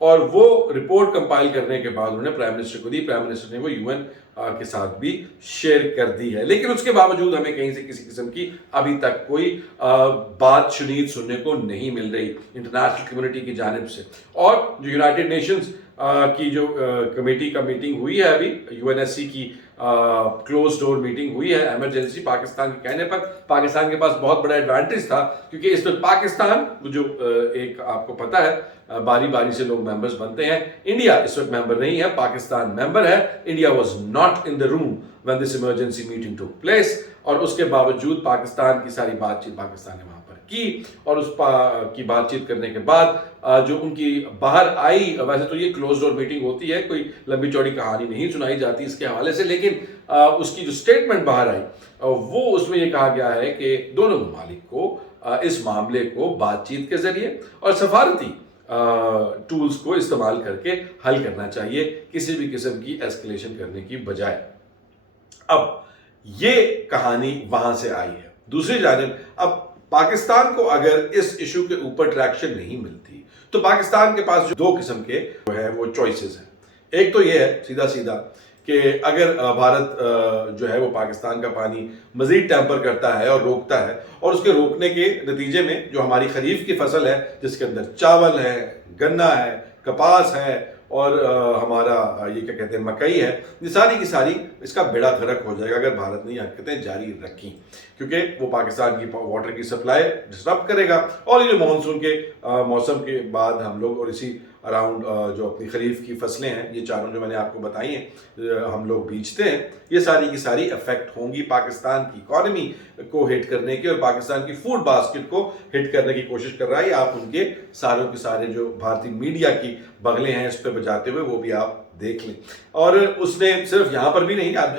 اور وہ report compile کرنے کے بعد انہوں نے پرائم منسٹر کو دی، پرائم منسٹر نے وہ UN کے ساتھ بھی شیئر کر دی ہے، لیکن اس کے باوجود ہمیں کہیں سے کسی قسم کی ابھی تک کوئی بات شنید سننے کو نہیں مل رہی انٹرنیشنل کمیونٹی کی جانب سے۔ اور جو یونائٹڈ نیشنز کی جو کمیٹی کا میٹنگ ہوئی ہے ابھی، UNSC کی کلوز ڈور میٹنگ ہوئی ہے ایمرجنسی، پاکستان کے کہنے پر پاکستان کے پاس بہت بڑا ایڈوانٹیج تھا، کیونکہ اس وقت پاکستان جو ایک آپ کو پتہ ہے باری باری سے لوگ ممبرز بنتے ہیں، انڈیا اس وقت ممبر نہیں ہے، پاکستان ممبر ہے۔ India was not in the room when this emergency meeting took place، اور اس کے باوجود پاکستان کی ساری بات چیت پاکستان نے وہاں پر کی، اور اس کی بات چیت کرنے کے بعد جو ان کی باہر آئی، ویسے تو یہ کلوز ڈور میٹنگ ہوتی ہے، کوئی لمبی چوڑی کہانی نہیں سنائی جاتی اس کے حوالے سے، لیکن اس کی جو سٹیٹمنٹ باہر آئی وہ اس میں یہ کہا گیا ہے کہ دونوں ممالک کو اس معاملے کو بات چیت کے ذریعے اور سفارتی ٹولز کو استعمال کر کے حل کرنا چاہیے، کسی بھی قسم کی ایسکلیشن کرنے کی بجائے۔ اب یہ کہانی وہاں سے آئی ہے۔ دوسری جانب اب پاکستان کو اگر اس ایشو کے اوپر ٹریکشن نہیں ملتی تو پاکستان کے پاس جو دو قسم کے جو ہے وہ چوائسز ہیں۔ ایک تو یہ ہے سیدھا سیدھا کہ اگر بھارت جو ہے وہ پاکستان کا پانی مزید ٹیمپر کرتا ہے اور روکتا ہے، اور اس کے روکنے کے نتیجے میں جو ہماری خریف کی فصل ہے جس کے اندر چاول ہے، گنا ہے، کپاس ہے اور ہمارا یہ کیا کہتے ہیں مکئی ہے، یہ ساری کی ساری اس کا بیڑا غرق ہو جائے گا اگر بھارت نے یہ حرکتیں جاری رکھی، کیونکہ وہ پاکستان کی واٹر کی سپلائی ڈسٹرب کرے گا۔ اور یہ جو مانسون کے موسم کے بعد ہم لوگ اور اسی اراؤنڈ جو اپنی خریف کی فصلیں ہیں، یہ چاروں جو میں نے آپ کو بتائی ہیں ہم لوگ بیچتے ہیں، یہ ساری کی ساری افیکٹ ہوں گی پاکستان کی اکانومی کو ہٹ کرنے کی، اور پاکستان کی فوڈ باسکٹ کو ہٹ کرنے کی کوشش کر رہا ہے۔ آپ ان کے ساروں کے سارے جو بھارتی میڈیا کی بغلیں ہیں اس پہ بجاتے ہوئے وہ بھی آپ دیکھ لیں۔ اور اس نے صرف یہاں پر بھی نہیں، آپ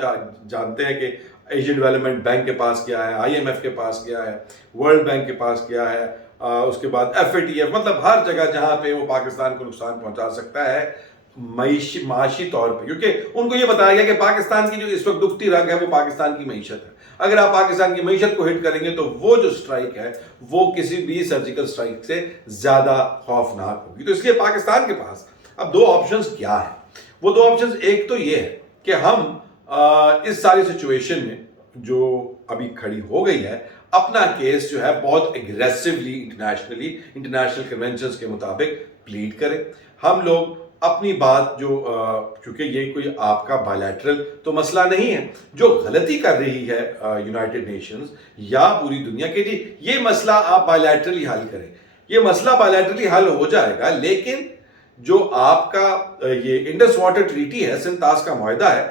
جانتے ہیں کہ ایشین ڈیولپمنٹ بینک کے پاس کیا ہے، IMF کے پاس کیا ہے، ورلڈ بینک کے پاس کیا ہے، اس کے بعد FATF، مطلب ہر جگہ جہاں پہ وہ پاکستان کو نقصان پہنچا سکتا ہے معاشی طور پہ، کیونکہ ان کو یہ بتایا گیا کہ پاکستان کی جو اس وقت دکھتی رگ ہے وہ پاکستان کی معیشت ہے۔ اگر آپ پاکستان کی معیشت کو ہٹ کریں گے تو وہ جو سٹرائک ہے وہ کسی بھی سرجیکل سٹرائک سے زیادہ خوفناک ہوگی۔ تو اس لیے پاکستان کے پاس اب دو آپشنز کیا ہیں؟ وہ دو آپشنز، ایک تو یہ ہے کہ ہم اس ساری سچویشن میں جو ابھی کھڑی ہو گئی ہے اپنا کیس جو ہے بہت اگریسولی انٹرنیشنل کنونشنز کے مطابق پلیڈ کریں۔ ہم لوگ اپنی بات جو کیونکہ یہ کوئی آپ کا بائیلیٹرل تو مسئلہ نہیں ہے، جو غلطی کر رہی ہے یونائٹڈ نیشنز یا پوری دنیا کے، جی یہ مسئلہ آپ بائیلیٹرلی حل کریں، یہ مسئلہ بائیلیٹرلی حل ہو جائے گا، لیکن جو آپ کا یہ انڈس واٹر ٹریٹی ہے، سنتاس کا معاہدہ ہے،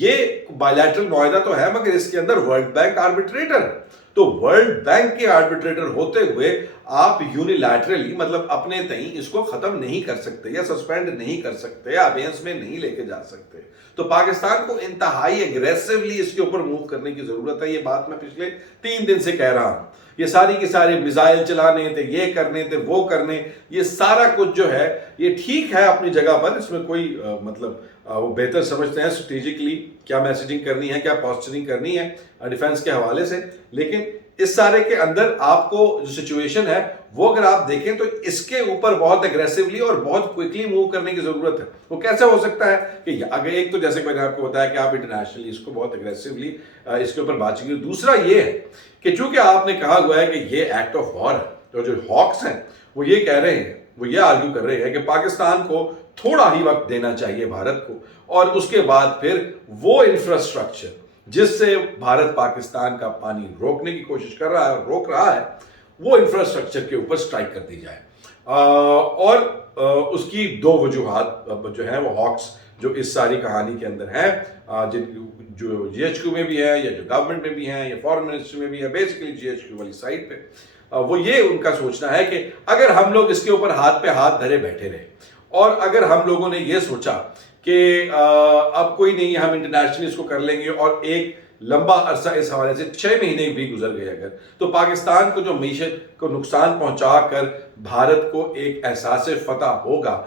یہ بائیلیٹرل معاہدہ تو ہے مگر اس کے اندر ورلڈ بینک آربیٹریٹر ہے، تو ورلڈ بینک کے آربیٹریٹر ہوتے ہوئے آپ یونیلیٹرلی مطلب اپنے تئیں اس کو ختم نہیں کر سکتے یا سسپینڈ نہیں کر سکتے، ابینس میں نہیں لے کے جا سکتے۔ تو پاکستان کو انتہائی اگریسولی اس کے اوپر موو کرنے کی ضرورت ہے۔ یہ بات میں پچھلے 3 دن سے کہہ رہا ہوں، یہ ساری کی ساری میزائل چلانے تھے، یہ کرنے تھے، وہ کرنے، یہ سارا کچھ جو ہے یہ ٹھیک ہے اپنی جگہ پر، اس میں کوئی مطلب وہ بہتر سمجھتے ہیں اسٹریٹجکلی کیا میسیجنگ کرنی ہے، کیا پوسچرنگ کرنی ہے ڈیفنس کے حوالے سے، لیکن اس سارے کے اندر آپ کو جو سچویشن ہے وہ اگر آپ دیکھیں تو اس کے اوپر بہت اگریسولی اور بہت کوئکلی موو کرنے کی ضرورت ہے۔ وہ کیسے ہو سکتا ہے کہ اگر ایک تو جیسے میں نے آپ کو بتایا کہ آپ انٹرنیشنلی اس کو بہت اگریسولی اس کے اوپر بات چیت، دوسرا یہ ہے کہ چونکہ آپ نے کہا ہوا ہے کہ یہ ایکٹ آف وار ہے، تو جو ہاکس ہیں وہ یہ کہہ رہے ہیں، وہ یہ آرگیو کر رہے ہیں کہ پاکستان کو تھوڑا ہی وقت دینا چاہیے بھارت کو، اور اس کے بعد پھر وہ انفراسٹرکچر جس سے بھارت پاکستان کا پانی روکنے کی کوشش کر رہا ہے، روک رہا ہے، وہ انفراسٹرکچر کے اوپر سٹرائک کر دی جائے۔ اور اس کی دو وجوہات جو ہیں وہ ہاکس جو اس ساری کہانی کے اندر ہیں، جو GHQ میں بھی ہے یا جو گورنمنٹ میں بھی ہیں یا فارن منسٹری میں بھی ہے، بیسیکلی GHQ والی سائٹ پہ وہ یہ ان کا سوچنا ہے کہ اگر ہم لوگ اس کے اوپر ہاتھ پہ ہاتھ دھرے بیٹھے رہے، اور اگر ہم لوگوں نے یہ سوچا کہ اب کوئی نہیں ہم انٹرنیشنلی اس کو کر لیں گے، اور ایک لمبا عرصہ اس حوالے سے 6 مہینے بھی گزر گئے اگر، تو پاکستان کو جو معیشت کو نقصان پہنچا کر بھارت کو ایک احساس فتح ہوگا،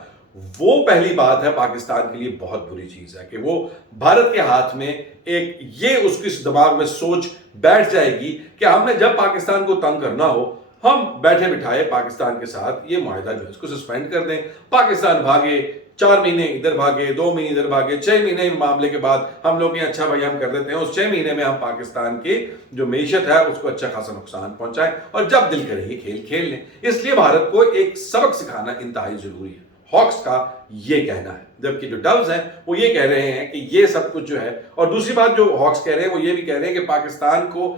وہ پہلی بات ہے پاکستان کے لیے بہت بری چیز ہے کہ وہ بھارت کے ہاتھ میں ایک یہ اس کی دماغ میں سوچ بیٹھ جائے گی کہ ہم نے جب پاکستان کو تنگ کرنا ہو ہم بیٹھے بٹھائے پاکستان کے ساتھ یہ معاہدہ جو ہے اس کو سسپینڈ کر دیں، پاکستان بھاگے 4 مہینے ادھر بھاگے، 2 مہینے ادھر بھاگے، 6 مہینے معاملے کے بعد ہم لوگ یہ اچھا بھائی ہم کر دیتے ہیں، اس 6 مہینے میں ہم پاکستان کی جو معیشت ہے اس کو اچھا خاصا نقصان پہنچائیں اور جب دل کرے یہ کھیل کھیل لیں۔ اس لیے بھارت کو ایک سبق سکھانا انتہائی ضروری ہے۔ ہاکس کا یہ کہنا ہے، جبکہ جو ڈوز ہیں وہ یہ کہہ رہے ہیں کہ یہ سب کچھ جو ہے، اور دوسری بات جو ہاکس کہہ رہے ہیں وہ یہ بھی کہہ رہے ہیں کہ پاکستان کو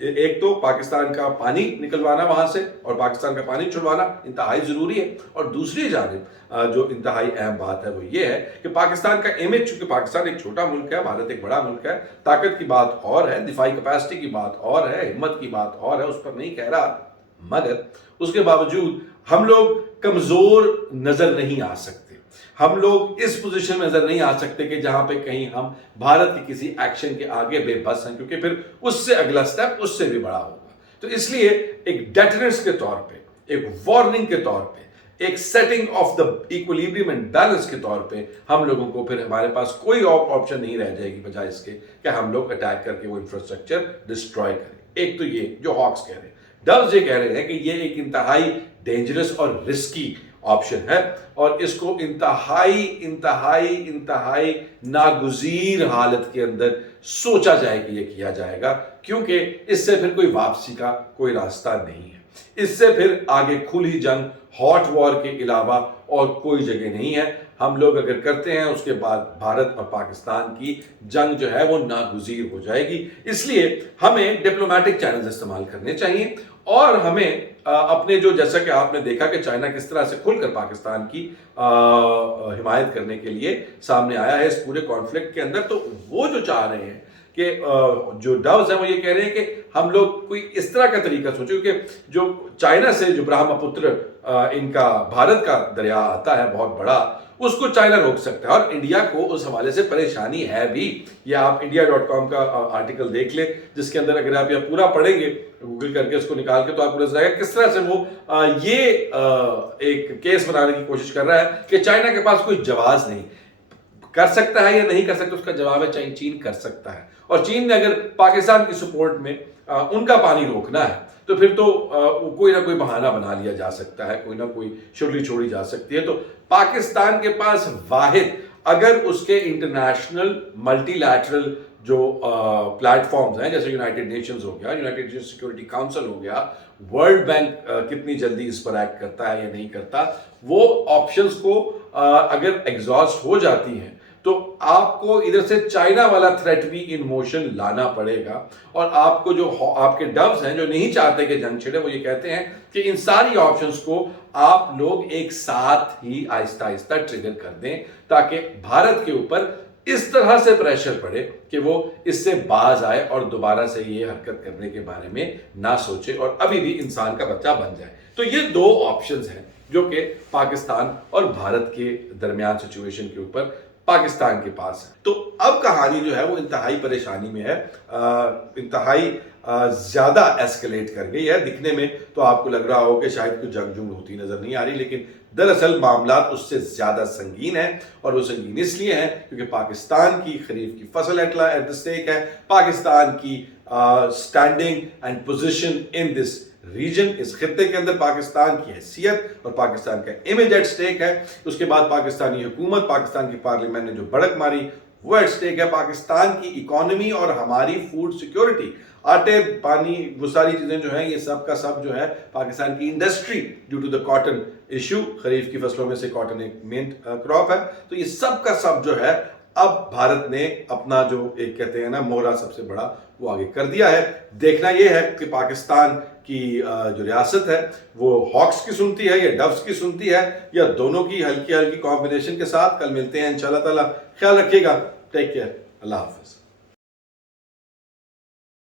ایک تو پاکستان کا پانی نکلوانا وہاں سے اور پاکستان کا پانی چھڑوانا انتہائی ضروری ہے، اور دوسری جانب جو انتہائی اہم بات ہے وہ یہ ہے کہ پاکستان کا امیج، چونکہ پاکستان ایک چھوٹا ملک ہے، بھارت ایک بڑا ملک ہے، طاقت کی بات اور ہے، دفاعی کیپیسٹی کی بات اور ہے، ہمت کی بات اور ہے، اس پر نہیں کہہ رہا، مگر اس کے باوجود ہم لوگ کمزور نظر نہیں آ سکتے، ہم لوگ اس پوزیشن میں نظر نہیں آ سکتے کہ جہاں پہ کہیں ہم بھارت کی کسی ایکشن کے آگے بے بس ہیں، کیونکہ پھر اس سے اگلا سٹیپ اس سے بھی بڑا ہوگا۔ تو اس لیے ایک ڈیٹرنس کے طور پہ، ایک وارننگ کے طور پہ، ایک setting of the equilibrium and balance کے طور پہ ہم لوگوں کو پھر ہمارے پاس کوئی آپشن نہیں رہ جائے گی بجائے اس کے کہ ہم لوگ اٹیک کر کے وہ انفراسٹرکچر ڈسٹروائے کریں۔ ایک تو یہ جو ہاکس کہہ رہے ہیں، ڈوز یہ کہہ رہے ہیں کہ یہ ایک انتہائی ڈینجرس اور رسکی آپشن ہے اور اس کو انتہائی ناگزیر حالت کے اندر سوچا جائے کہ یہ کیا جائے گا، کیونکہ اس سے پھر کوئی واپسی کا کوئی راستہ نہیں ہے، اس سے پھر آگے کھلی جنگ، ہاٹ وار کے علاوہ اور کوئی جگہ نہیں ہے۔ ہم لوگ اگر کرتے ہیں اس کے بعد بھارت اور پاکستان کی جنگ جو ہے وہ ناگزیر ہو جائے گی۔ اس لیے ہمیں ڈپلومیٹک چینلز استعمال کرنے چاہیے اور ہمیں اپنے جو، جیسا کہ آپ نے دیکھا کہ چائنا کس طرح سے کھل کر پاکستان کی حمایت کرنے کے لیے سامنے آیا ہے اس پورے کانفلکٹ کے اندر، تو وہ جو چاہ رہے ہیں کہ جو ڈوز ہیں وہ یہ کہہ رہے ہیں کہ ہم لوگ کوئی اس طرح کا طریقہ سوچیں، کیونکہ جو چائنا سے جو برہما پتر ان کا بھارت کا دریا آتا ہے بہت بڑا، اس کو چائنا روک سکتا ہے اور انڈیا کو اس حوالے سے پریشانی ہے بھی۔ یہ آپ india.com کا آرٹیکل دیکھ لیں جس کے اندر اگر آپ یہ پورا پڑھیں گے گوگل کر کے اس کو نکال کے تو آپ کو نظر آئے گا کس طرح سے وہ یہ ایک کیس بنانے کی کوشش کر رہا ہے کہ چائنا کے پاس کوئی جواز نہیں، کر سکتا ہے یا نہیں کر سکتا، اس کا جواب ہے چین کر سکتا ہے، اور چین نے اگر پاکستان کی سپورٹ میں ان کا پانی روکنا ہے تو پھر تو کوئی نہ کوئی بہانہ بنا لیا جا سکتا ہے، کوئی نہ کوئی شغلی چھوڑی جا سکتی ہے۔ تو پاکستان کے پاس واحد اگر اس کے انٹرنیشنل ملٹی لیٹرل جو پلیٹ فارمز ہیں جیسے یونائٹڈ نیشنز ہو گیا، یونائٹڈ نیشنز سیکورٹی کاؤنسل ہو گیا، ورلڈ بینک کتنی جلدی اس پر ایکٹ کرتا ہے یا نہیں کرتا، وہ آپشنز کو اگر ایگزاسٹ ہو جاتی ہیں تو آپ کو ادھر سے چائنا والا تھریٹ بھی ان موشن لانا پڑے گا، اور آپ کو جو آپ کے ڈوز ہیں جو نہیں چاہتے کہ جنگ چھڑے، وہ یہ کہتے ہیں کہ ان ساری آپشنز کو آپ لوگ ایک ساتھ ہی آہستہ آہستہ ٹریگر کر دیں تاکہ بھارت کے اوپر اس طرح سے پریشر پڑے کہ وہ اس سے باز آئے اور دوبارہ سے یہ حرکت کرنے کے بارے میں نہ سوچے اور ابھی بھی انسان کا بچہ بن جائے۔ تو یہ دو آپشنز ہیں جو کہ پاکستان اور بھارت کے درمیان سچویشن کے اوپر پاکستان کے پاس ہے۔ تو اب کہانی جو ہے وہ انتہائی پریشانی میں ہے، انتہائی زیادہ ایسکلیٹ کر گئی ہے۔ دکھنے میں تو آپ کو لگ رہا ہو کہ شاید کوئی جنگ جنگ ہوتی نظر نہیں آ رہی، لیکن دراصل معاملات اس سے زیادہ سنگین ہیں، اور وہ سنگین اس لیے ہیں کیونکہ پاکستان کی خریف کی فصل ایٹ دی اسٹیک ہے، پاکستان کی standing and position in this region, اس خطے کے اندر پاکستان کی حیثیت اور پاکستان کا امیج ایٹ سٹیک ہے۔ اس کے بعد پاکستانی حکومت، پاکستان کی پارلیمنٹ نے جو بڑک ماری وہ ایٹ سٹیک ہے، پاکستان کی اکانومی اور ہماری فوڈ سیکیورٹی، آٹے، پانی، وہ ساری چیزیں جو ہیں یہ سب کا سب جو ہے پاکستان کی industry due to the cotton issue, kharif کی فصلوں میں سے کاٹن ایک مین کراپ ہے، تو یہ سب کا سب جو ہے اب بھارت نے اپنا جو ایک کہتے ہیں نا موہرا سب سے بڑا وہ آگے کر دیا ہے۔ دیکھنا یہ ہے کہ پاکستان کی جو ریاست ہے وہ ہاکس کی سنتی ہے یا ڈوز کی سنتی ہے یا دونوں کی ہلکی ہلکی کمبینیشن کے ساتھ۔ کل ملتے ہیں انشاءاللہ تعالی، خیال رکھیے گا، ٹیک کیئر، اللہ حافظ۔